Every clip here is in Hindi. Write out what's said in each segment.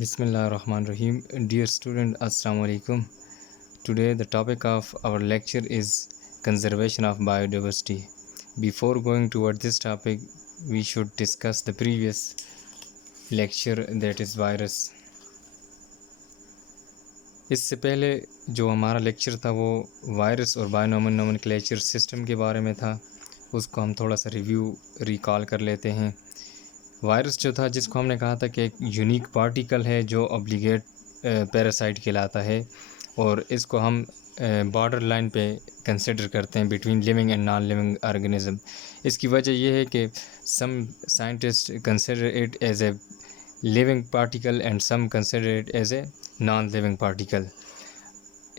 Bismillahirrahmanirrahim. Dear student, Assalamu alaikum. Today the topic of our lecture is conservation of biodiversity. Before going toward this topic, we should discuss the previous lecture, that is virus. इससे पहले जो हमारा लेक्चर था वो वायरस और बायोनोमेनोमेनक्लेचर सिस्टम के बारे में था, उसको हम थोड़ा सा रिकॉल कर लेते हैं। वायरस जो था, जिसको हमने कहा था कि एक यूनिक पार्टिकल है जो ऑब्लिगेट पैरासाइट कहलाता है, और इसको हम बॉर्डर लाइन पे कंसिडर करते हैं between living and non living organism. इसकी वजह यह है कि some scientist consider it as a living particle and some consider it as a non living particle.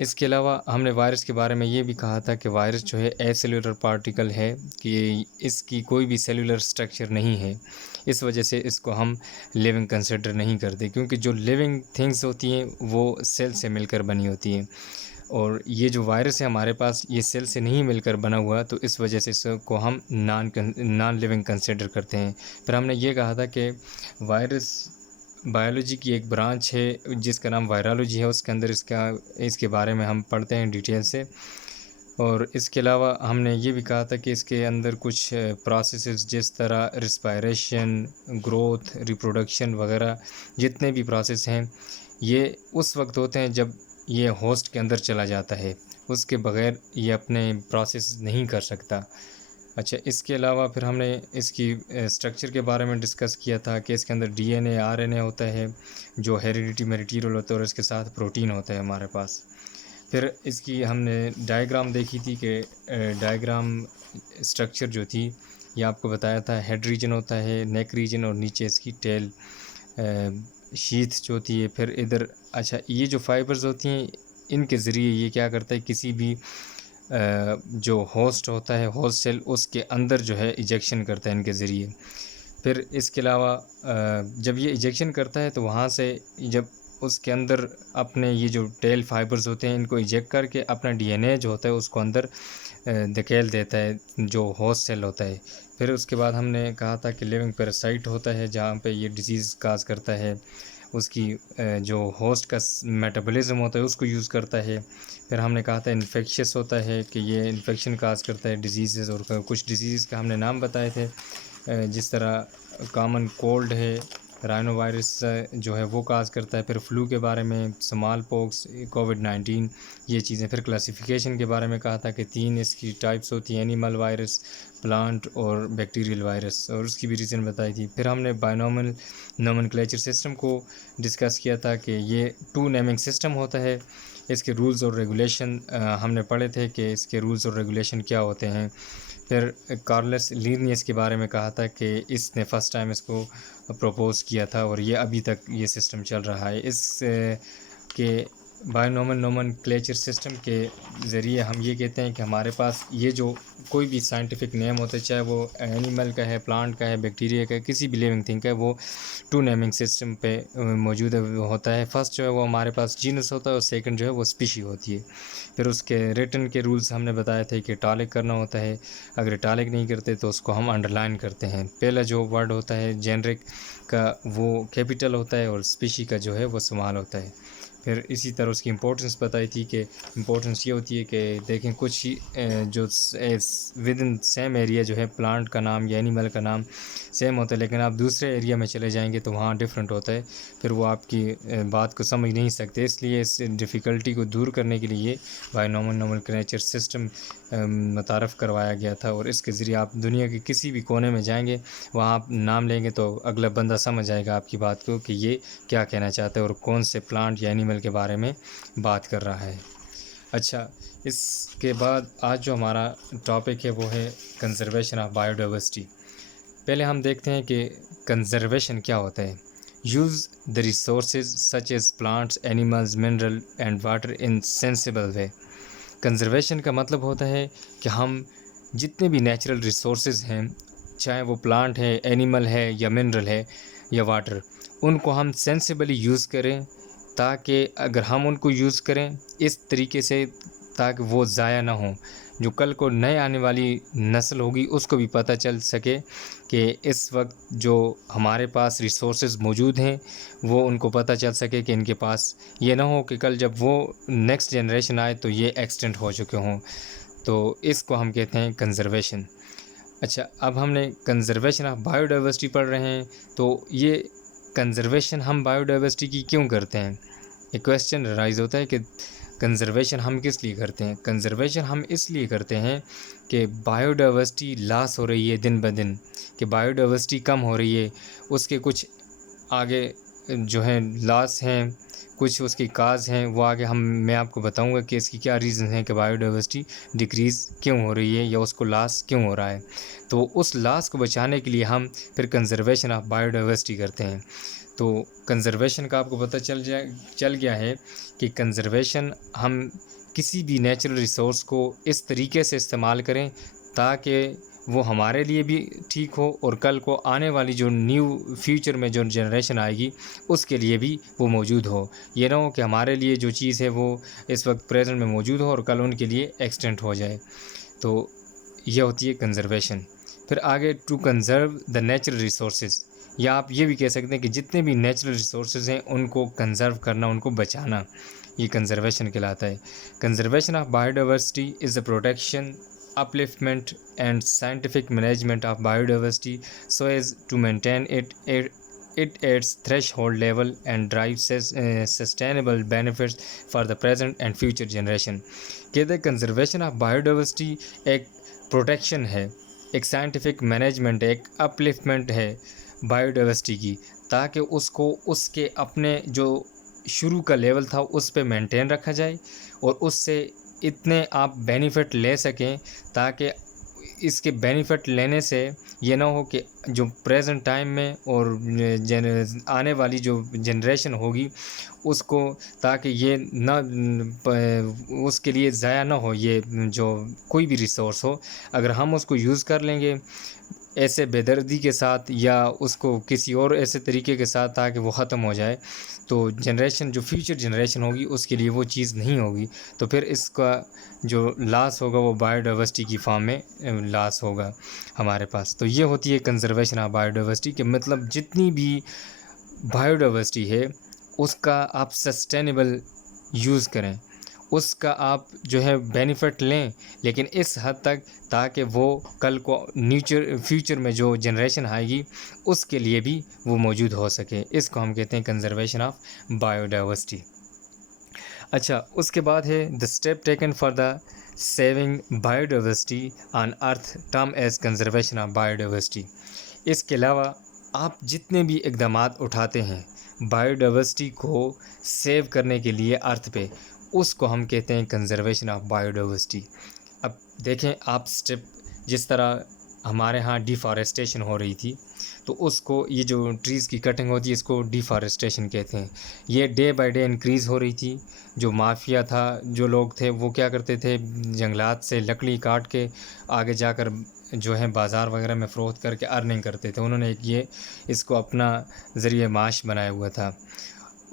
इसके अलावा हमने वायरस के बारे में ये भी कहा था कि वायरस जो है एसेलुलर पार्टिकल है, कि इसकी कोई भी सेलुलर स्ट्रक्चर नहीं है। इस वजह से इसको हम लिविंग कंसिडर नहीं करते, क्योंकि जो लिविंग थिंग्स होती हैं वो सेल से मिलकर बनी होती हैं, और ये जो वायरस है हमारे पास, ये सेल से नहीं मिलकर बना हुआ, तो इस वजह से इसको हम नॉन लिविंग कंसिडर करते हैं। फिर हमने ये कहा था कि वायरस बायोलॉजी की एक ब्रांच है जिसका नाम वायरोलॉजी है, उसके अंदर इसके बारे में हम पढ़ते हैं डिटेल से। और इसके अलावा हमने ये भी कहा था कि इसके अंदर कुछ प्रोसेसेस, जिस तरह रिस्पायरेशन, ग्रोथ, रिप्रोडक्शन वगैरह जितने भी प्रोसेस हैं, ये उस वक्त होते हैं जब ये होस्ट के अंदर चला जाता है, उसके बग़ैर ये अपने प्रोसेस नहीं कर सकता। अच्छा, इसके अलावा फिर हमने इसकी स्ट्रक्चर के बारे में डिस्कस किया था कि इसके अंदर डीएनए, आरएनए होता है जो हेरिडिटी मटेरियल होता है, और इसके साथ प्रोटीन होता है हमारे पास। फिर इसकी हमने डायग्राम देखी थी कि डायग्राम स्ट्रक्चर जो थी, ये आपको बताया था हेड रीजन होता है, नेक रीजन, और नीचे इसकी टेल शीथ जो होती है। फिर इधर अच्छा, ये जो फाइबर्स होती हैं, इनके ज़रिए ये क्या करता है, किसी भी जो होस्ट होता है, होस्ट सेल, उसके अंदर जो है इजेक्शन करता है इनके ज़रिए। फिर इसके अलावा जब ये इजेक्शन करता है तो वहाँ से जब उसके अंदर अपने ये जो टेल फाइबर्स होते हैं, इनको इजेक्ट करके अपना डीएनए जो होता है उसको अंदर धकेल देता है जो होस्ट सेल होता है। फिर उसके बाद हमने कहा था कि लिविंग पैरासाइट होता है जहाँ पे ये डिजीज़ काज करता है, उसकी जो होस्ट का मेटाबॉलिज्म होता है उसको यूज़ करता है। फिर हमने कहा था इन्फेक्शियस होता है कि ये इन्फेक्शन काज करता है डिजीज़, और कुछ डिजीज़ का हमने नाम बताए थे, जिस तरह कॉमन कोल्ड है, राइनो वायरस जो है वो काज करता है। फिर फ्लू के बारे में, स्मॉल पॉक्स, कोविड-19, ये चीज़ें। फिर क्लासिफिकेशन के बारे में कहा था कि 3 इसकी टाइप्स होती हैं, एनिमल वायरस, प्लांट और बैक्टीरियल वायरस, और उसकी भी रीज़न बताई थी। फिर हमने बायोनोमल नोमेनक्लेचर सिस्टम को डिस्कस किया था कि ये 2 नेमिंग सिस्टम होता है। इसके रूल्स और रेगुलेशन हमने पढ़े थे कि इसके रूल्स और रेगुलेशन क्या होते हैं। फिर कार्लस लिनियस के बारे में कहा था कि इसने फ़र्स्ट टाइम इसको प्रपोज़ किया था, और ये अभी तक ये सिस्टम चल रहा है। इस के बायोनोमेनक्लेचर सिस्टम के ज़रिए हम ये कहते हैं कि हमारे पास ये जो कोई भी साइंटिफिक नेम होता है, चाहे वो एनिमल का है, प्लांट का है, बैक्टीरिया का है, किसी भी लिविंग थिंग का है, वो 2 नेमिंग सिस्टम पे मौजूद होता है। फर्स्ट जो है वो हमारे पास जीनस होता है, और सेकंड जो है वो स्पीशी होती है। फिर उसके रिटन के रूल्स हमने बताए थे कि इटालिक करना होता है, अगर इटालिक नहीं करते तो उसको हम अंडरलाइन करते हैं। पहला जो वर्ड होता है जेनरिक का वो कैपिटल होता है, और स्पीशी का जो है वो स्मॉल होता है। फिर इसी तरह उसकी इम्पोर्टेंस बताई थी कि इम्पोर्टेंस ये होती है कि देखें कुछ ही जो विद इन सेम एरिया जो है प्लांट का नाम या एनिमल का नाम सेम होता है, लेकिन आप दूसरे एरिया में चले जाएंगे तो वहाँ डिफरेंट होता है, फिर वो आपकी बात को समझ नहीं सकते। इसलिए इस डिफ़िकल्टी को दूर करने के लिए बायोनोमेनक्लेचर सिस्टम मुतारफ़ करवाया गया था, और इसके ज़रिए आप दुनिया के किसी भी कोने में जाएंगे, वहाँ आप नाम लेंगे तो अगला बंदा समझ आएगा आपकी बात को कि ये क्या कहना चाहता है और कौन से प्लांट या एनिमल के बारे में बात कर रहा है। अच्छा, इसके बाद आज जो हमारा टॉपिक है वो है कंजर्वेशन ऑफ बायोडाइवर्सिटी। पहले हम देखते हैं कि कंजर्वेशन क्या होता है। Use the resources such as plants, animals, mineral and water in sensible way. Conservation का मतलब होता है कि हम जितने भी नेचुरल रिसोर्सेज हैं, चाहे वो प्लांट है, एनिमल है, या मिनरल है, या वाटर, उनको हम सेंसिबली यूज़ करें, ताकि अगर हम उनको यूज़ करें इस तरीके से ताकि वो ज़ाया ना हो, जो कल को नए आने वाली नस्ल होगी उसको भी पता चल सके कि इस वक्त जो हमारे पास रिसोर्सेज मौजूद हैं वो उनको पता चल सके कि इनके पास, ये ना हो कि कल जब वो नेक्स्ट जनरेशन आए तो ये एक्सटेंट हो चुके हों। तो इसको हम कहते हैं कंज़र्वेशन। अच्छा, अब हमने कंज़र्वेशन ऑफ बायोडाइवर्सिटी पढ़ रहे हैं, तो ये कंज़र्वेशन हम बायोडाइवर्सिटी की क्यों करते हैं? एक क्वेश्चन राइज़ होता है कि कंज़र्वेशन हम किस लिए करते हैं? कंज़र्वेशन हम इसलिए करते हैं कि बायोडाइवर्सिटी लॉस हो रही है दिन ब दिन, कि बायोडाइवर्सिटी कम हो रही है, उसके कुछ आगे जो हैं लॉस हैं, कुछ उसकी काज हैं, वो आगे मैं आपको बताऊंगा कि इसकी क्या रीज़न है कि बायोडाइवर्सिटी डिक्रीज़ क्यों हो रही है या उसको लॉस क्यों हो रहा है। तो उस लॉस को बचाने के लिए हम फिर कंज़र्वेशन ऑफ बायोडाइवर्सिटी करते हैं। तो कंज़र्वेशन का आपको पता चल गया है कि कंज़र्वेशन हम किसी भी नेचुरल रिसोर्स को इस तरीके से इस्तेमाल करें ताकि वो हमारे लिए भी ठीक हो और कल को आने वाली जो न्यू फ्यूचर में जो जनरेशन आएगी उसके लिए भी वो मौजूद हो। ये ना हो कि हमारे लिए जो चीज़ है वो इस वक्त प्रेजेंट में मौजूद हो और कल उनके लिए एक्सटेंट हो जाए। तो ये होती है कंज़र्वेशन। फिर आगे, to conserve the natural resources, या आप ये भी कह सकते हैं कि जितने भी नेचुरल रिसोर्सेज हैं उनको कंज़र्व करना, उनको बचाना, ये कंज़र्वेशन कहलाता है। Conservation of biodiversity is the protection, upliftment and scientific management of biodiversity so as to maintain it at its threshold level and drive sustainable benefits for the present and future generation। कहते हैं कंजर्वेशन ऑफ बायोडाइवर्सिटी एक प्रोटेक्शन है, एक साइंटिफिक मैनेजमेंट है, एक अपलिफ्टमेंट है बायोडाइवर्सिटी की, ताकि उसको उसके अपने जो शुरू का लेवल था उस पे मेंटेन रखा जाए और उससे इतने आप बेनिफिट ले सकें ताकि इसके बेनिफिट लेने से ये ना हो कि जो प्रेजेंट टाइम में और आने वाली जो जनरेशन होगी उसको, ताकि ये ना उसके लिए ज़ाया ना हो ये जो कोई भी रिसोर्स हो। अगर हम उसको यूज़ कर लेंगे ऐसे बेदर्दी के साथ या उसको किसी और ऐसे तरीके के साथ ताकि वो ख़त्म हो जाए, तो जनरेशन जो फ्यूचर जनरेशन होगी उसके लिए वो चीज़ नहीं होगी। तो फिर इसका जो लॉस होगा वो बायोडाइवर्सिटी की फॉर्म में लॉस होगा हमारे पास। तो ये होती है कंजर्वेशन ऑफ बायोडाइवर्सिटी के मतलब जितनी भी बायोडाइवर्सिटी है उसका आप सस्टेनेबल यूज़ करें, उसका आप जो है बेनिफिट लें, लेकिन इस हद तक ताकि वो कल को फ्यूचर में जो जनरेशन आएगी उसके लिए भी वो मौजूद हो सके। इसको हम कहते हैं कंजर्वेशन ऑफ बायोडाइवर्सिटी। अच्छा, उसके बाद है the step taken for the saving biodiversity on earth term as conservation of biodiversity. इसके अलावा आप जितने भी इकदाम उठाते हैं बायोडाइवर्सिटी को सेव करने के लिए अर्थ पे, उसको हम कहते हैं कंजर्वेशन ऑफ बायोडाइवर्सिटी। अब देखें आप स्टेप, जिस तरह हमारे यहाँ डिफॉरेस्टेशन हो रही थी तो उसको, ये जो ट्रीज़ की कटिंग होती है इसको डिफॉरेस्टेशन कहते हैं। ये डे बाय डे इंक्रीज़ हो रही थी। जो माफिया था, जो लोग थे वो क्या करते थे, जंगलात से लकड़ी काट के आगे जाकर जो है बाज़ार वगैरह में फ़रोख्त करके अर्निंग करते थे। उन्होंने इसको अपना ज़रिए माश बनाया हुआ था।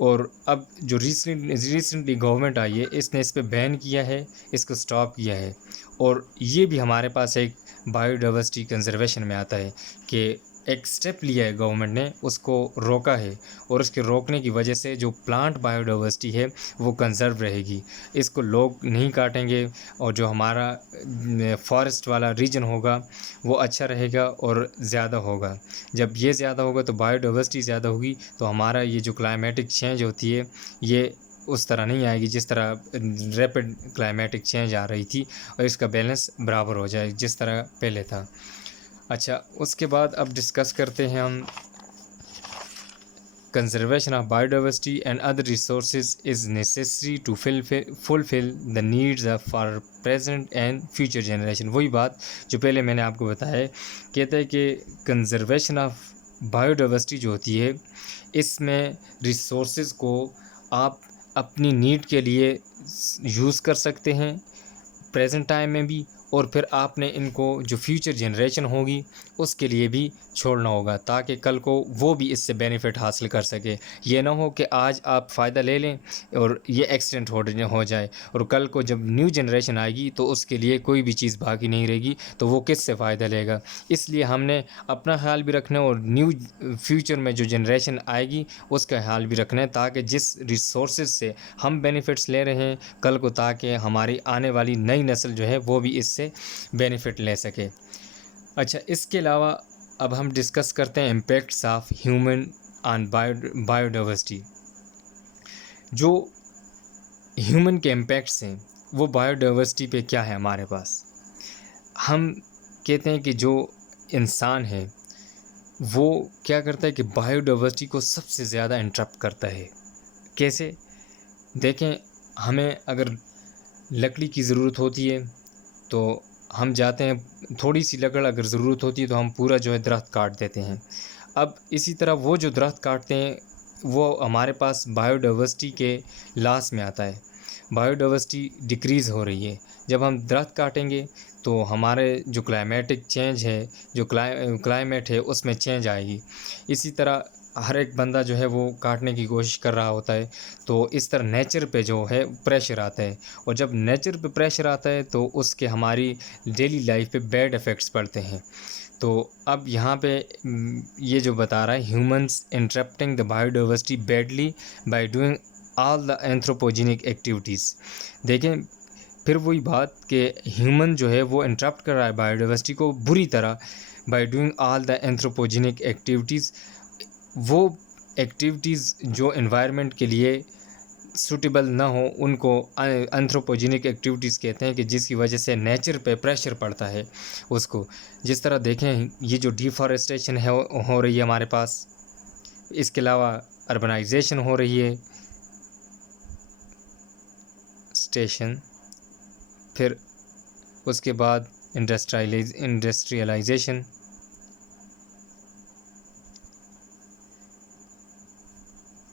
और अब जो रिसेंटली गवर्नमेंट आई है इसने इस पे बैन किया है, इसको स्टॉप किया है। और ये भी हमारे पास एक बायोडाइवर्सिटी कंजर्वेशन में आता है कि एक स्टेप लिया है गवर्नमेंट ने, उसको रोका है और उसके रोकने की वजह से जो प्लांट बायोडाइवर्सिटी है वो कंजर्व रहेगी। इसको लोग नहीं काटेंगे और जो हमारा फॉरेस्ट वाला रीजन होगा वो अच्छा रहेगा और ज़्यादा होगा। जब ये ज़्यादा होगा तो बायोडाइवर्सिटी ज़्यादा होगी, तो हमारा ये जो क्लाइमेटिक चेंज होती है ये उस तरह नहीं आएगी जिस तरह रैपिड क्लाइमेटिक चेंज आ रही थी, और इसका बैलेंस बराबर हो जाए जिस तरह पहले था। अच्छा, उसके बाद अब डिस्कस करते हैं हम conservation of biodiversity and other resources is necessary to fulfil the needs of for present and future generation. वही बात जो पहले मैंने आपको बताया, कहते हैं कि कंजर्वेशन ऑफ बायोडाइवर्सिटी जो होती है इसमें रिसोर्सेज को आप अपनी नीड के लिए यूज़ कर सकते हैं प्रेजेंट टाइम में भी, और फिर आपने इनको जो फ्यूचर जनरेशन होगी उसके लिए भी छोड़ना होगा, ताकि कल को वो भी इससे बेनिफिट हासिल कर सके। ये ना हो कि आज आप फ़ायदा ले लें और ये एक्सीडेंट हो जाए, और कल को जब न्यू जनरेशन आएगी तो उसके लिए कोई भी चीज़ बाकी नहीं रहेगी, तो वो किससे फ़ायदा लेगा। इसलिए हमने अपना ख्याल भी रखना है और न्यू फ्यूचर में जो जनरेशन आएगी उसका ख्याल भी रखना है, ताकि जिस रिसोर्सेज से हम बेनिफिट्स ले रहे हैं कल को, ताकि हमारी आने वाली नई नस्ल जो है वो भी इससे बेनिफिट ले सके। अच्छा, इसके अलावा अब हम डिस्कस करते हैं impacts of human on biodiversity. जो ह्यूमन के इम्पैक्ट्स हैं वो बायोडाइवर्सिटी पे क्या है हमारे पास। हम कहते हैं कि जो इंसान है वो क्या करता है कि बायोडाइवर्सिटी को सबसे ज़्यादा इंटरप्ट करता है। कैसे? देखें, हमें अगर लकड़ी की ज़रूरत होती है तो हम जाते हैं, थोड़ी सी लकड़ अगर ज़रूरत होती है तो हम पूरा जो है दरख्त काट देते हैं। अब इसी तरह वो जो दरख्त काटते हैं वो हमारे पास बायोडाइवर्सिटी के लॉस में आता है। बायोडाइवर्सिटी डिक्रीज़ हो रही है। जब हम दरख्त काटेंगे तो हमारे जो क्लाइमेटिक चेंज है, जो क्लाइमेट है उसमें चेंज आएगी। इसी तरह हर एक बंदा जो है वो काटने की कोशिश कर रहा होता है, तो इस तरह नेचर पे जो है प्रेशर आता है, और जब नेचर पे प्रेशर आता है तो उसके हमारी डेली लाइफ पे बैड इफ़ेक्ट्स पड़ते हैं। तो अब यहाँ पे ये जो बता रहा है, humans interrupting the biodiversity badly by doing all the anthropogenic activities. देखें, फिर वही बात कि ह्यूमन जो है वो इंटरप्ट कर रहा है बायोडाइवर्सिटी को बुरी तरह, by doing all the anthropogenic activities. वो एक्टिविटीज़ जो एनवायरनमेंट के लिए सूटेबल ना हो उनको एंथ्रोपोजेनिक एक्टिविटीज़ कहते हैं, कि जिसकी वजह से नेचर पे प्रेशर पड़ता है उसको। जिस तरह देखें, ये जो डिफॉरेस्टेशन है हो रही है हमारे पास, इसके अलावा अर्बनाइजेशन हो रही है, स्टेशन, फिर उसके बाद इंडस्ट्रियलाइजेशन,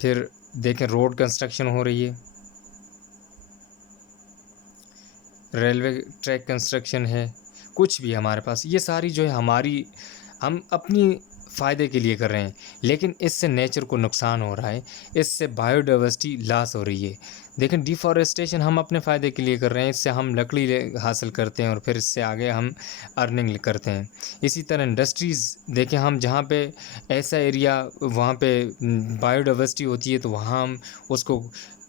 फिर देखें रोड कंस्ट्रक्शन हो रही है, रेलवे ट्रैक कंस्ट्रक्शन है, कुछ भी हमारे पास, ये सारी जो है हमारी, हम अपनी फ़ायदे के लिए कर रहे हैं, लेकिन इससे नेचर को नुकसान हो रहा है, इससे बायोडाइवर्सिटी लॉस हो रही है। देखें, डिफॉरेस्टेशन हम अपने फ़ायदे के लिए कर रहे हैं, इससे हम लकड़ी हासिल करते हैं और फिर इससे आगे हम अर्निंग करते हैं। इसी तरह इंडस्ट्रीज़ देखें, हम जहाँ पे ऐसा एरिया वहाँ पे बायोडाइवर्सिटी होती है तो वहाँ हम उसको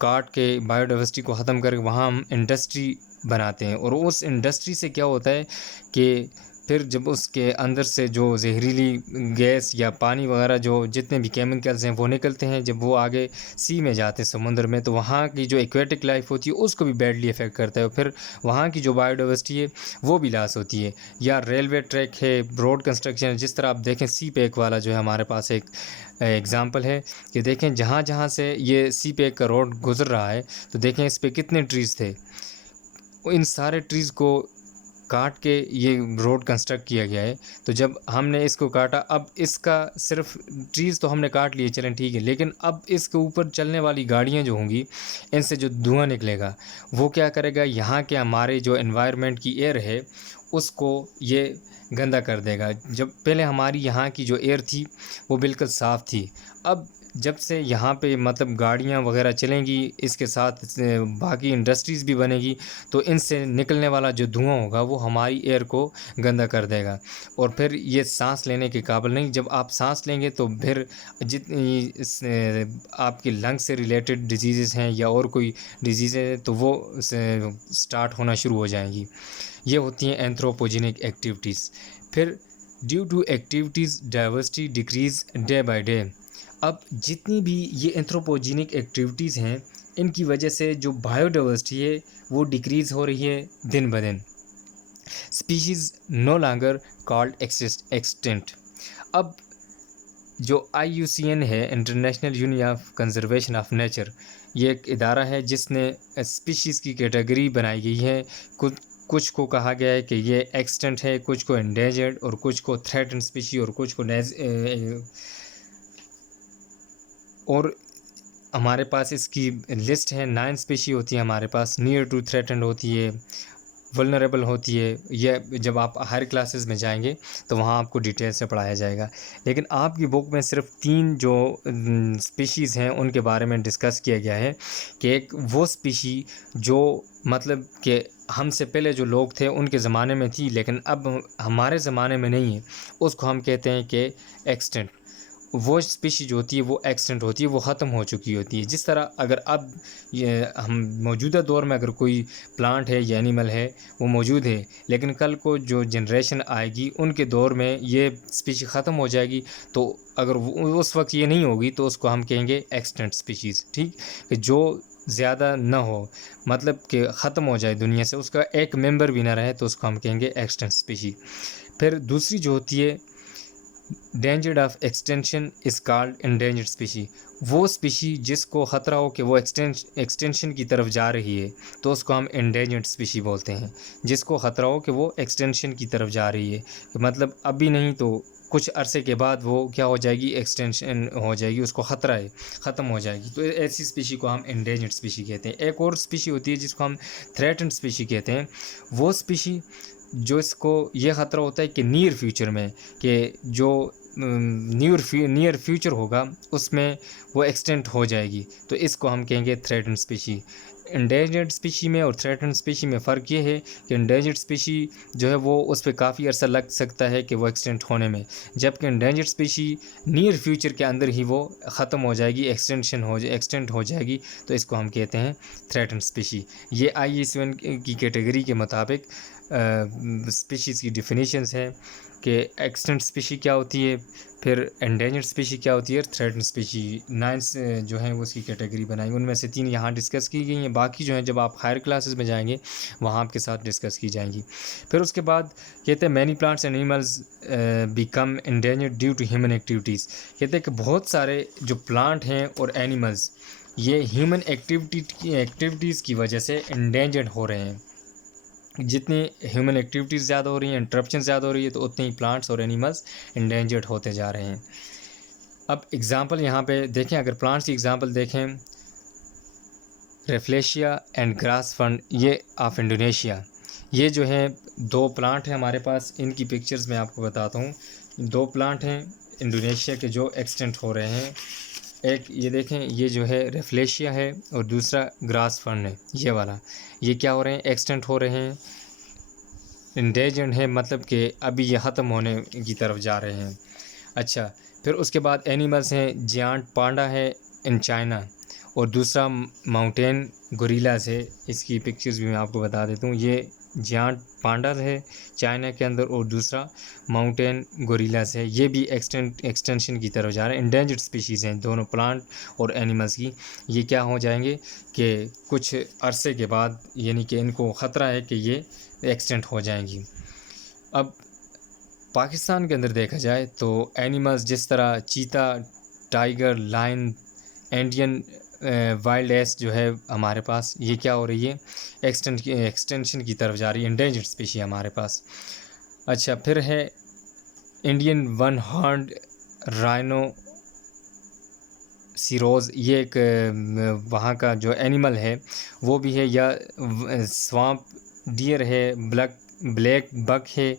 काट के बायोडाइवर्सिटी को ख़त्म करके वहाँ हम इंडस्ट्री बनाते हैं, और उस इंडस्ट्री से क्या होता है कि फिर जब उसके अंदर से जो जहरीली गैस या पानी वगैरह जो जितने भी केमिकल्स हैं वो निकलते हैं, जब वो आगे सी में जाते हैं समुद्र में, तो वहाँ की जो एक्वेटिक लाइफ होती है उसको भी बैडली इफ़ेक्ट करता है, और फिर वहाँ की जो बायोडाइवर्सिटी है वो भी लॉस होती है। या रेलवे ट्रैक है, रोड कंस्ट्रक्शन है, जिस तरह आप देखें सी पैक वाला जो है हमारे पास एक एग्ज़ाम्पल है, कि देखें जहाँ जहाँ से ये सी पैक का रोड गुज़र रहा है तो देखें इस पर कितने ट्रीज़ थे, इन सारे ट्रीज़ को काट के ये रोड कंस्ट्रक्ट किया गया है। तो जब हमने इसको काटा, अब इसका सिर्फ ट्रीज़ तो हमने काट लिए, चलें ठीक है, लेकिन अब इसके ऊपर चलने वाली गाड़ियाँ जो होंगी, इनसे जो धुआं निकलेगा वो क्या करेगा, यहाँ के हमारे जो एनवायरनमेंट की एयर है उसको ये गंदा कर देगा। जब पहले हमारी यहाँ की जो एयर थी वो बिल्कुल साफ़ थी, अब जब से यहाँ पे मतलब गाड़ियाँ वगैरह चलेंगी, इसके साथ बाकी इंडस्ट्रीज़ भी बनेगी, तो इनसे निकलने वाला जो धुआं होगा वो हमारी एयर को गंदा कर देगा, और फिर ये सांस लेने के काबिल नहीं। जब आप सांस लेंगे तो फिर जितनी आपकी लंग से रिलेटेड डिजीज़ हैं या और कोई डिजीज़ है तो वो स्टार्ट होना शुरू हो जाएंगी। ये होती हैं एंथ्रोपोजेनिक एक्टिविटीज़। फिर due to activities diversity decreases day by day. अब जितनी भी ये एंथ्रोपोजेनिक एक्टिविटीज़ हैं इनकी वजह से जो बायोडाइवर्सिटी है वो डिक्रीज़ हो रही है दिन ब दिन। Species no longer called extinct. अब जो IUCN है, International Union of Conservation of Nature, ये एक इदारा है जिसने स्पीशीज़ की कैटेगरी बनाई गई है। कुछ को कहा गया है कि ये एक्सटेंट है, कुछ को एंडेंजर्ड, और कुछ को थ्रेटन्ड स्पीशी, और कुछ को और हमारे पास इसकी लिस्ट है 9 स्पीशी होती है हमारे पास, नियर टू थ्रेटन्ड होती है, वल्नरेबल होती है, ये जब आप हायर क्लासेस में जाएंगे तो वहाँ आपको डिटेल से पढ़ाया जाएगा। लेकिन आपकी बुक में सिर्फ 3 जो स्पीशीज़ हैं उनके बारे में डिस्कस किया गया है कि एक वो स्पीशी जो मतलब कि हमसे पहले जो लोग थे उनके ज़माने में थी लेकिन अब हमारे ज़माने में नहीं है, उसको हम कहते हैं कि एक्सटेंट। वो स्पीशी जो होती है वो एक्सटेंट होती है, वो ख़त्म हो चुकी होती है। जिस तरह अगर अब ये हम मौजूदा दौर में अगर कोई प्लांट है या एनिमल है वो मौजूद है, लेकिन कल को जो जनरेशन आएगी उनके दौर में ये स्पीशी ख़त्म हो जाएगी, तो अगर उस वक्त ये नहीं होगी तो उसको हम कहेंगे एक्सटेंट स्पीशीज़। ठीक, कि जो ज़्यादा ना हो, मतलब कि ख़त्म हो जाए दुनिया से, उसका एक मेंबर भी ना रहे, तो उसको हम कहेंगे एक्सटेंट स्पीशी। फिर दूसरी जो होती है endangered of extension is called endangered species. वो स्पीशी जिसको ख़तरा हो कि वो एक्सटेंशन की तरफ जा रही है तो उसको हम इंडेंजर्ड स्पीशी बोलते हैं। जिसको ख़तरा हो कि वो एक्सटेंशन की तरफ जा रही है, मतलब अभी नहीं तो कुछ अरसे के बाद वो क्या हो जाएगी, एक्सटेंशन हो जाएगी, उसको ख़तरा है, ख़त्म हो जाएगी, तो ऐसी स्पीशी को हम इंडेंजर्ड स्पीशी कहते हैं। एक और स्पीशी होती है जिसको हम थ्रेटन्ड स्पीशी कहते हैं। वो स्पीशी जो इसको ये ख़तरा होता है कि नियर फ्यूचर में, कि जो नियर फ्यूचर होगा उसमें वो एक्सटेंट हो जाएगी, तो इसको हम कहेंगे थ्रेटन्ड स्पीशी। इंडेंजर्ड स्पीशी में और थ्रेटन्ड स्पीशी में फ़र्क ये है कि इंडेंजर्ड स्पीशी जो है वो उस पर काफ़ी अर्सा लग सकता है कि वो एक्सटेंट होने में, जबकि इंडेंजर्ड स्पीशी नियर फ्यूचर के अंदर ही वो ख़त्म हो जाएगी, एक्सटेंट हो जाएगी, तो इसको हम कहते हैं थ्रेटन्ड स्पीशी। ये IUCN की कैटेगरी के मुताबिक स्पीशीज़ की डिफिनीशंस हैं कि एक्सटेंट स्पीशी क्या होती है, फिर एंडेंजर्ड स्पीशी क्या होती है, थ्रेटन्ड स्पीशी। 9 जो हैं वो उसकी कैटेगरी बनाई, उनमें से 3 यहाँ डिस्कस की गई हैं, बाकी जो हैं जब आप हायर क्लासेस में जाएंगे वहाँ आपके साथ डिस्कस की जाएंगी। फिर उसके बाद कहते हैं many plants and animals become endangered due to human activities. कहते हैं कि बहुत सारे जो प्लांट हैं और एनिमल्स ये ह्यूमन एक्टिविटीज़ की वजह से एंडेंजर्ड हो रहे हैं। जितनी ह्यूमन एक्टिविटीज़ ज़्यादा हो रही हैं, इंटरप्शन ज़्यादा हो रही है, तो उतने ही प्लांट्स और एनिमल्स इंडेंजर्ड होते जा रहे हैं। अब एग्ज़ाम्पल यहाँ पे देखें, अगर प्लांट्स की एग्ज़ाम्पल देखें, रेफ्लेशिया एंड ग्रास फंड, ये ऑफ इंडोनेशिया, ये जो है 2 प्लांट हैं हमारे पास, इनकी पिक्चर्स मैं आपको बताता हूँ। 2 प्लांट हैं इंडोनेशिया के जो एक्सटेंट हो रहे हैं। एक ये देखें, ये जो है रेफ्लेशिया है और दूसरा ग्रास फंड है, ये वाला। ये क्या हो रहे हैं, एक्सटेंट हो रहे हैं, इंडेंजर्ड है, मतलब कि अभी ये ख़त्म होने की तरफ जा रहे हैं। अच्छा, फिर उसके बाद एनिमल्स हैं, जियांट पांडा है इन चाइना और दूसरा माउंटेन गोरिल्लास है। इसकी पिक्चर्स भी मैं आपको बता देता हूँ। ये जियांट पांडा है चाइना के अंदर और दूसरा माउंटेन गोरिल्लास है, ये भी एक्सटेंशन की तरफ जा रहे हैं। इंडेंजर्ड स्पीशीज़ हैं दोनों, प्लांट और एनिमल्स की। ये क्या हो जाएंगे कि कुछ अरसे के बाद, यानी कि इनको ख़तरा है कि ये एक्सटेंट हो जाएंगी। अब पाकिस्तान के अंदर देखा जाए तो एनिमल्स जिस तरह चीता, tiger, lion, Indian wild ass जो है हमारे पास, ये क्या हो रही है, एक्सटेंशन की तरफ जा रही है, इंडेंजर्ड स्पीशी हमारे पास। अच्छा, फिर है इंडियन वन हॉर्न्ड राइनो सिरोज़, ये एक वहाँ का जो एनिमल है वो भी है, या स्वाम्प डियर है, ब्लैक बक है,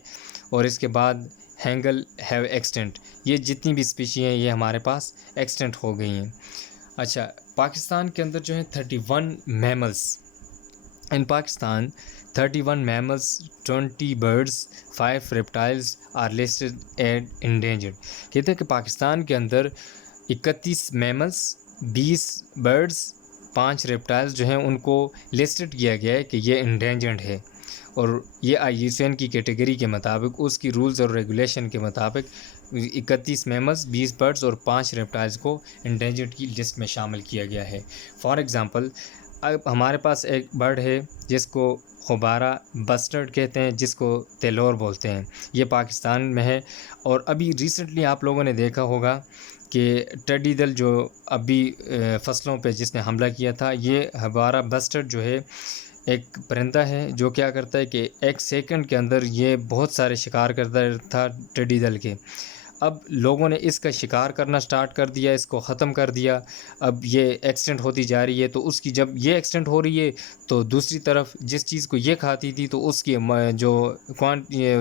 और इसके बाद हैंगल हैव एक्सटेंट। ये जितनी भी स्पीशी हैं ये हमारे पास एक्सटेंट हो गई हैं। अच्छा, पाकिस्तान के अंदर जो है 31 mammals, in Pakistan 31 mammals, 20 birds, 5 reptiles are listed as endangered. कहते हैं कि पाकिस्तान के अंदर 31 मैमल्स, 20 बर्ड्स, 5 रेप्टाइल्स जो हैं उनको लिस्टेड किया गया है कि ये इंडेंजर्ड है, और ये IUCN की कैटेगरी के मुताबिक, उसकी रूल्स और रेगुलेशन के मुताबिक 31 मैमल्स, 20 बर्ड्स और 5 रेप्टाइल्स को इंडेंजर्ड की लिस्ट में शामिल किया गया है। फॉर एग्ज़ाम्पल, अब हमारे पास एक बर्ड है जिसको खुबारा बस्टर्ड कहते हैं, जिसको तेलोर बोलते हैं, ये पाकिस्तान में है। और अभी रिसेंटली आप लोगों ने देखा होगा कि टेडी दल जो अभी फसलों पे जिसने हमला किया था, ये खुबारा बस्टर्ड जो है एक परिंदा है जो क्या करता है कि 1 सेकंड के अंदर ये बहुत सारे शिकार करता था टेडी दल के। अब लोगों ने इसका शिकार करना स्टार्ट कर दिया, इसको ख़त्म कर दिया। अब ये एक्सटेंट होती जा रही है, तो उसकी जब ये एक्सटेंट हो रही है तो दूसरी तरफ जिस चीज़ को ये खाती थी तो उसकी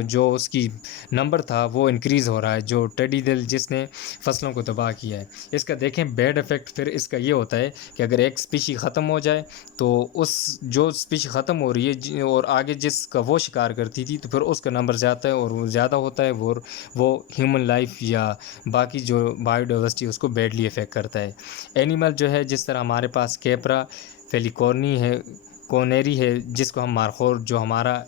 जो उसकी नंबर था वो इंक्रीज़ हो रहा है, जो टेडी दिल जिसने फसलों को तबाह किया है। इसका देखें बैड इफ़ेक्ट फिर इसका ये होता है कि अगर एक स्पीशी ख़त्म हो जाए तो उस जो स्पीशी ख़त्म हो रही है और आगे जिसका वो शिकार करती थी तो फिर उसका नंबर ज़्यादा है और वो ज़्यादा होता है, वो ह्यूमन लाइफ या बाकी जो बायोडाइवर्सिटी उसको बैडली इफ़ेक्ट करता है। एनिमल जो है, जिस तरह हमारे पास कैपरा फेलिकॉर्नी है, कोनेरी है, जिसको हम मारखोर जो हमारा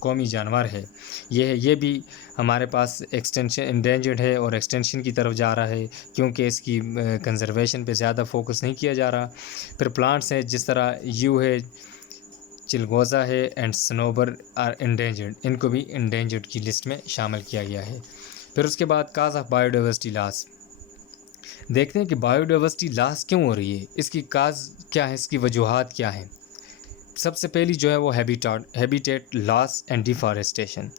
कौमी जानवर है ये भी हमारे पास एक्सटेंशन इंडेंजर्ड है और एक्सटेंशन की तरफ जा रहा है क्योंकि इसकी कंजर्वेशन पे ज़्यादा फोकस नहीं किया जा रहा। फिर प्लांट्स हैं, जिस तरह यू है, चिलगोज़ा है एंड सनोबर आर इंडेंजर्ड, इनको भी इंडेंजर्ड की लिस्ट में शामिल किया गया है। फिर उसके बाद काज ऑफ बायोडाइवर्सिटी लॉस, देखते हैं कि बायोडाइवर्सिटी लॉस क्यों हो रही है, इसकी काज क्या है, इसकी वजूहात क्या हैं। सबसे पहली जो है वो habitat loss and deforestation.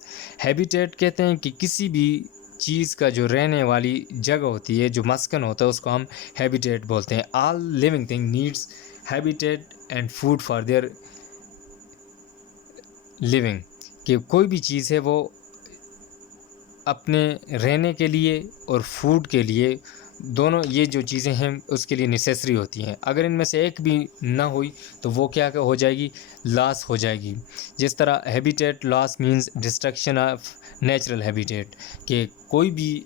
Habitat कहते हैं कि किसी भी चीज़ का जो रहने वाली जगह होती है, जो मस्कन होता है, उसको हम हैबिटेट बोलते हैं। All living thing needs habitat and food for their living, कि कोई भी चीज़ है वो अपने रहने के लिए और फूड के लिए, दोनों ये जो चीज़ें हैं उसके लिए नेसेसरी होती हैं। अगर इनमें से एक भी ना हुई तो वो क्या हो जाएगी, लॉस हो जाएगी। जिस तरह habitat loss means destruction of natural habitat, कि कोई भी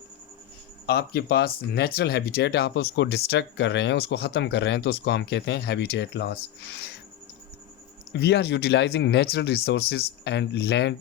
आपके पास नेचुरल हैबिटेट आप उसको डिस्ट्रक्ट कर रहे हैं, उसको ख़त्म कर रहे हैं, तो उसको हम कहते हैं habitat loss. We are utilising natural resources and land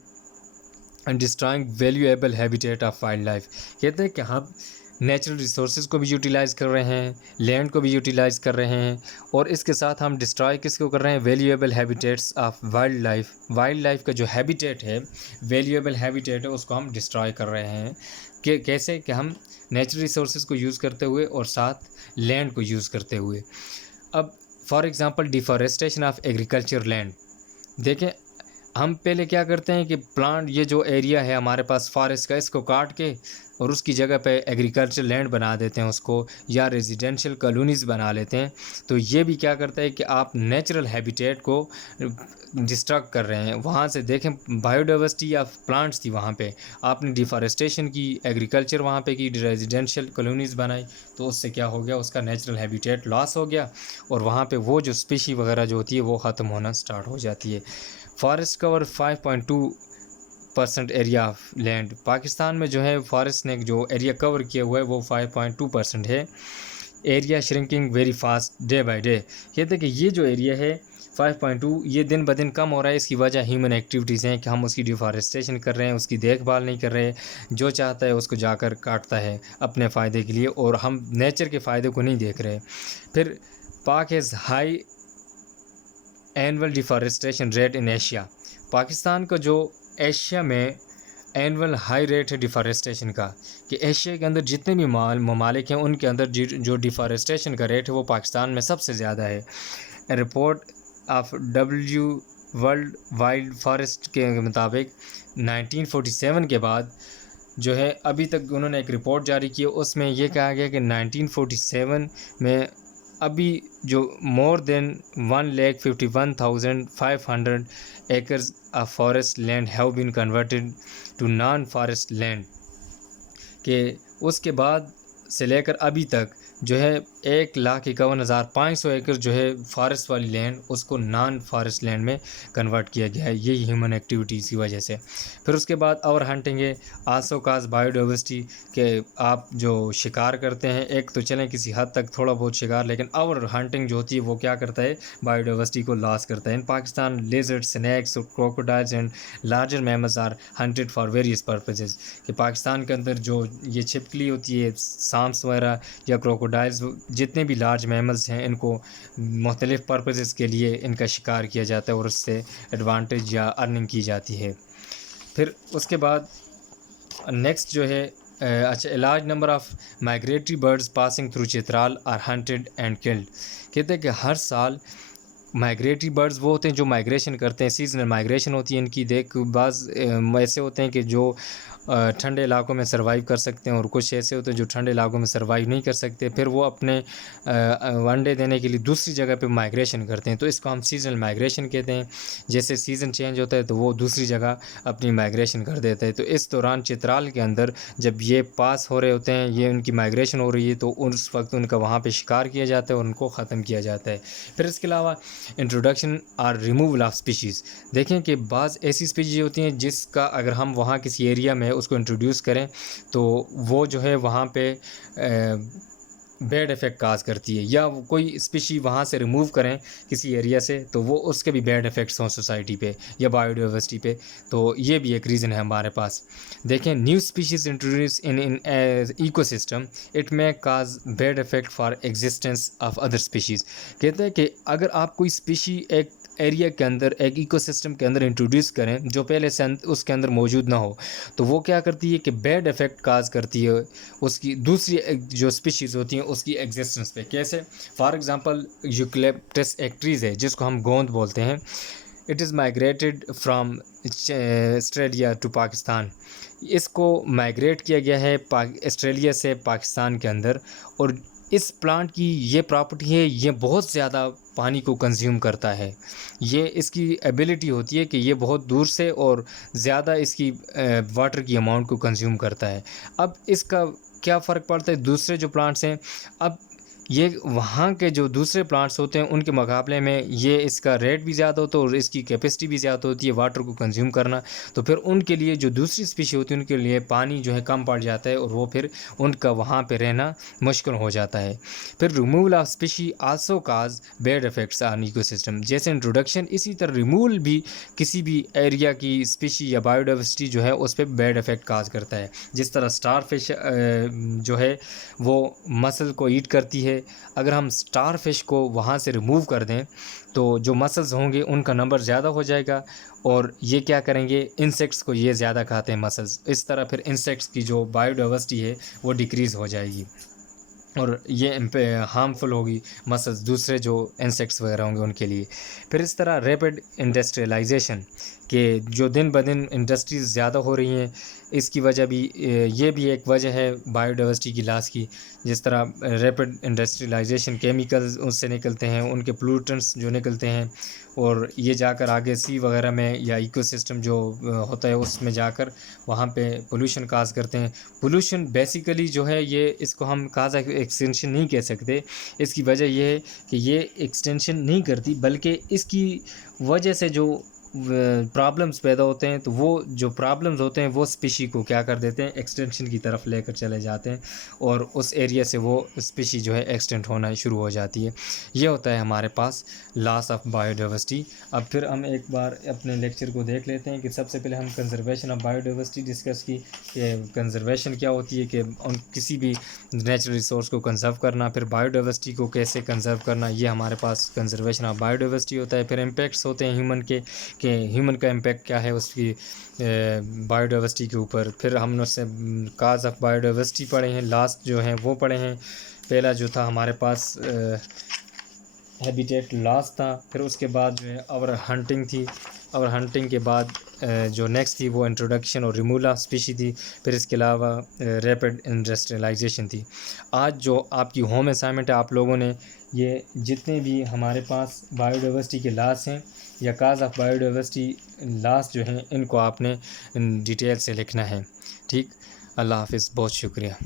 and destroying valuable habitat of wildlife, कहते हैं कि हम नेचुरल रिसोर्सेज को भी यूटिलाइज़ कर रहे हैं, लैंड को भी यूटिलाइज़ कर रहे हैं, और इसके साथ हम डिस्ट्रॉय किसको कर रहे हैं, valuable habitats of wild life. Wild life का जो हैबिटेट है, वैल्यूएबल हैबिटेट है, उसको हम डिस्ट्रॉय कर रहे हैं। कि कैसे, कि हम नेचुरल रिसोर्सेज को यूज़ करते हुए और साथ लैंड को यूज़ करते हुए। अब for example deforestation of agriculture land, देखें हम पहले क्या करते हैं कि प्लांट, ये जो एरिया है हमारे पास फॉरेस्ट का, इसको काट के और उसकी जगह पे एग्रीकल्चर लैंड बना देते हैं उसको, या रेजिडेंशियल कॉलोनीज़ बना लेते हैं। तो ये भी क्या करता है कि आप नेचुरल हैबिटेट को डिस्ट्रक्ट कर रहे हैं। वहाँ से देखें बायोडाइवर्सिटी या प्लांट्स थी वहाँ पे, आपने डिफॉरेस्टेशन की, एग्रीकल्चर वहाँ पे की, रेजिडेंशियल कॉलोनीज़ बनाई, तो उससे क्या हो गया, उसका नेचुरल हैबिटेट लॉस हो गया और वहाँ पे वो जो स्पीशी वगैरह जो होती है वो ख़त्म होना स्टार्ट हो जाती है। Forest cover 5.2% area of land, Pakistan में जो है फॉरेस्ट ने जो एरिया कवर किया हुआ है वो 5.2% है। Area shrinking very fast day by day, कहते हैं कि ये जो एरिया है 5.2 ये दिन ब दिन कम हो रहा है। इसकी वजह ह्यूमन एक्टिविटीज़ हैं कि हम उसकी डिफॉरेस्टेशन कर रहे हैं, उसकी देखभाल नहीं कर रहे, जो चाहता है उसको जाकर काटता है अपने फ़ायदे के लिए, और हम नेचर के फ़ायदे को नहीं देख रहे। फिर पाक has high annual deforestation rate in Asia, Pakistan का जो एशिया में एनुअल हाई रेट है डिफॉरेस्टेशन का, कि एशिया के अंदर जितने भी ममालिक हैं उनके अंदर जो डिफॉरेस्टेशन का रेट है वो पाकिस्तान में सबसे ज़्यादा है। Report of world wild forest के मुताबिक 1947 के बाद जो है अभी तक उन्होंने एक रिपोर्ट जारी की, उसमें यह कहा गया कि 1947 में अभी जो more than 1,51,500 acres of forest land have been converted to non forest land, के उसके बाद से लेकर अभी तक जो है 1,51,500 एकड़ जो है फॉरेस्ट वाली लैंड उसको नॉन फॉरेस्ट लैंड में कन्वर्ट किया गया है, यही ह्यूमन एक्टिविटीज़ की वजह से। फिर उसके बाद और हंटिंग है, आल्सो काज बायोडाइवर्सिटी, के आप जो शिकार करते हैं, एक तो चलें किसी हद तक थोड़ा बहुत शिकार, लेकिन और हंटिंग जो होती है वो क्या करता है, बायोडाइवर्सिटी को लॉस करता है। In Pakistan lizards, snakes, crocodiles and larger mammals are hunted for various purposes, कि पाकिस्तान के अंदर जो ये छिपकली होती है, सांप्स वगैरह या क्रोकोडाइल्स, जितने भी लार्ज मैमल्स हैं, इनको मुख्तलिफ़ पर्पज़ के लिए इनका शिकार किया जाता है और उससे एडवांटेज या अर्निंग की जाती है। फिर उसके बाद नेक्स्ट जो है अच्छा, large number of migratory birds passing through Chitral are hunted and killed, कहते हैं कि हर साल माइग्रेटरी बर्ड्स वो होते हैं जो माइग्रेशन करते हैं, सीजनल माइग्रेशन होती है इनकी। देख बाज़ ऐसे होते हैं कि जो ठंडे इलाकों में सर्वाइव कर सकते हैं, और कुछ ऐसे होते हैं जो ठंडे इलाकों में सर्वाइव नहीं कर सकते, फिर वो अपने अंडे देने के लिए दूसरी जगह पे माइग्रेशन करते हैं। तो इसको हम सीजनल माइग्रेशन कहते हैं। जैसे सीज़न चेंज होता है तो वो दूसरी जगह अपनी माइग्रेशन कर देते हैं। तो इस दौरान चित्राल के अंदर जब ये पास हो रहे होते हैं, ये उनकी माइग्रेशन हो रही है, तो उस वक्त उनका वहाँ पे शिकार किया जाता है और उनको ख़त्म किया जाता है। फिर इसके अलावा इंट्रोडक्शन और रिमूवल ऑफ स्पीशीज़। देखें कि बाज़ ऐसी स्पीशीज़ होती हैं जिसका अगर हम वहाँ किसी एरिया में उसको इंट्रोड्यूस करें तो वो जो है वहाँ पे बैड इफ़ेक्ट काज करती है, या कोई स्पीशी वहाँ से रिमूव करें किसी एरिया से तो वो उसके भी बैड इफ़ेक्ट्स हों सोसाइटी पे या बायोडाइवर्सिटी पे। तो ये भी एक रीज़न है हमारे पास। देखें, new species introduce in ecosystem it may cause bad effect for existence of other species. कहते हैं कि अगर आप कोई स्पीशी एक एरिया के अंदर, एक इकोसिस्टम के अंदर इंट्रोड्यूस करें जो पहले से उसके अंदर मौजूद ना हो, तो वो क्या करती है कि बैड इफ़ेक्ट काज करती है उसकी दूसरी जो स्पीशीज़ होती हैं उसकी एग्जिस्टेंस पे। कैसे? फॉर एग्ज़ाम्पल यूकलिप्टस एक ट्रीज़ है जिसको हम गोंद बोलते हैं। It is migrated from Australia to Pakistan. इसको माइग्रेट किया गया है ऑस्ट्रेलिया से पाकिस्तान के अंदर, और इस प्लांट की ये प्रॉपर्टी है, ये बहुत ज़्यादा पानी को कंज्यूम करता है। ये इसकी एबिलिटी होती है कि ये बहुत दूर से और ज़्यादा इसकी वाटर की अमाउंट को कंज्यूम करता है। अब इसका क्या फ़र्क पड़ता है दूसरे जो प्लांट्स हैं? अब ये वहाँ के जो दूसरे प्लांट्स होते हैं उनके मुकाबले में ये इसका रेट भी ज़्यादा होता है और इसकी कैपेसिटी भी ज़्यादा होती है वाटर को कंज्यूम करना। तो फिर उनके लिए जो दूसरी स्पीशी होती है उनके लिए पानी जो है कम पड़ जाता है और वो फिर उनका वहाँ पे रहना मुश्किल हो जाता है। फिर removal of species also cause bad effects on ecosystem. जैसे इंट्रोडक्शन, इसी तरह रिमूवल भी किसी भी एरिया की स्पीशी या बायोडाइवर्सिटी जो है उस पर बैड इफ़ेक्ट काज करता है। जिस तरह स्टार फिश जो है वो मसल को ईट करती है, अगर हम स्टार फिश को वहाँ से रिमूव कर दें तो जो मसल्स होंगे उनका नंबर ज़्यादा हो जाएगा, और ये क्या करेंगे, इंसेक्ट्स को ये ज़्यादा खाते हैं मसल्स। इस तरह फिर इंसेक्ट्स की जो बायोडाइवर्सिटी है वो डिक्रीज़ हो जाएगी और ये हार्मफुल होगी मसल्स दूसरे जो इंसेक्ट्स वगैरह होंगे उनके लिए। फिर इस तरह रैपिड इंडस्ट्रियलाइजेशन के जो दिन ब दिन इंडस्ट्रीज़ ज़्यादा हो रही हैं, इसकी वजह भी ये भी एक वजह है बायोडाइवर्सिटी की लॉस की। जिस तरह रैपिड इंडस्ट्रियलाइजेशन, केमिकल्स उससे निकलते हैं, उनके पोल्यूटेंट्स जो निकलते हैं और ये जाकर आगे सी वगैरह में या इकोसिस्टम जो होता है उसमें जाकर वहाँ पे पोल्यूशन काज करते हैं। पोल्यूशन बेसिकली जो है ये इसको हम काज एक्सटेंशन नहीं कह सकते। इसकी वजह यह है कि ये एक्सटेंशन नहीं करती, बल्कि इसकी वजह से जो प्रॉब्लम्स पैदा होते हैं, तो वो जो प्रॉब्लम्स होते हैं वो स्पीशी को क्या कर देते हैं, एक्सटेंशन की तरफ लेकर चले जाते हैं और उस एरिया से वो स्पीशी जो है एक्सटेंट होना शुरू हो जाती है। ये होता है हमारे पास लॉस ऑफ बायोडाइवर्सिटी। अब फिर हम एक बार अपने लेक्चर को देख लेते हैं कि सबसे पहले हम कंजर्वेशन ऑफ बायोडाइवर्सिटी डिस्कस की। कंजर्वेशन क्या होती है कि उन किसी भी नेचुरल रिसोर्स को कंजर्व करना, फिर बायोडाइवर्सिटी को कैसे कंजर्व करना, ये हमारे पास कंजर्वेशन ऑफ बायोडाइवर्सिटी होता है। फिर इम्पैक्ट्स होते हैं ह्यूमन के, कि ह्यूमन का इम्पैक्ट क्या है उसकी बायोडाइवर्सिटी के ऊपर। फिर हमने उससे काज ऑफ बायोडाइवर्सिटी पढ़े हैं, लास्ट जो हैं वो पढ़े हैं। पहला जो था हमारे पास हैबिटेट लॉस था, फिर उसके बाद जो है आवर हंटिंग थी, और हंटिंग के बाद जो नेक्स्ट थी वो इंट्रोडक्शन और रिमूवल ऑफ स्पीशी थी। फिर इसके अलावा रैपिड इंडस्ट्रियलाइजेशन थी। आज जो आपकी होम असाइनमेंट है, आप लोगों ने ये जितने भी हमारे पास बायोडाइवर्सिटी के लॉस हैं या काज ऑफ बायोडाइवर्सिटी लॉस जो हैं, इनको आपने डिटेल से लिखना है। ठीक, अल्लाह हाफिज़, बहुत शुक्रिया।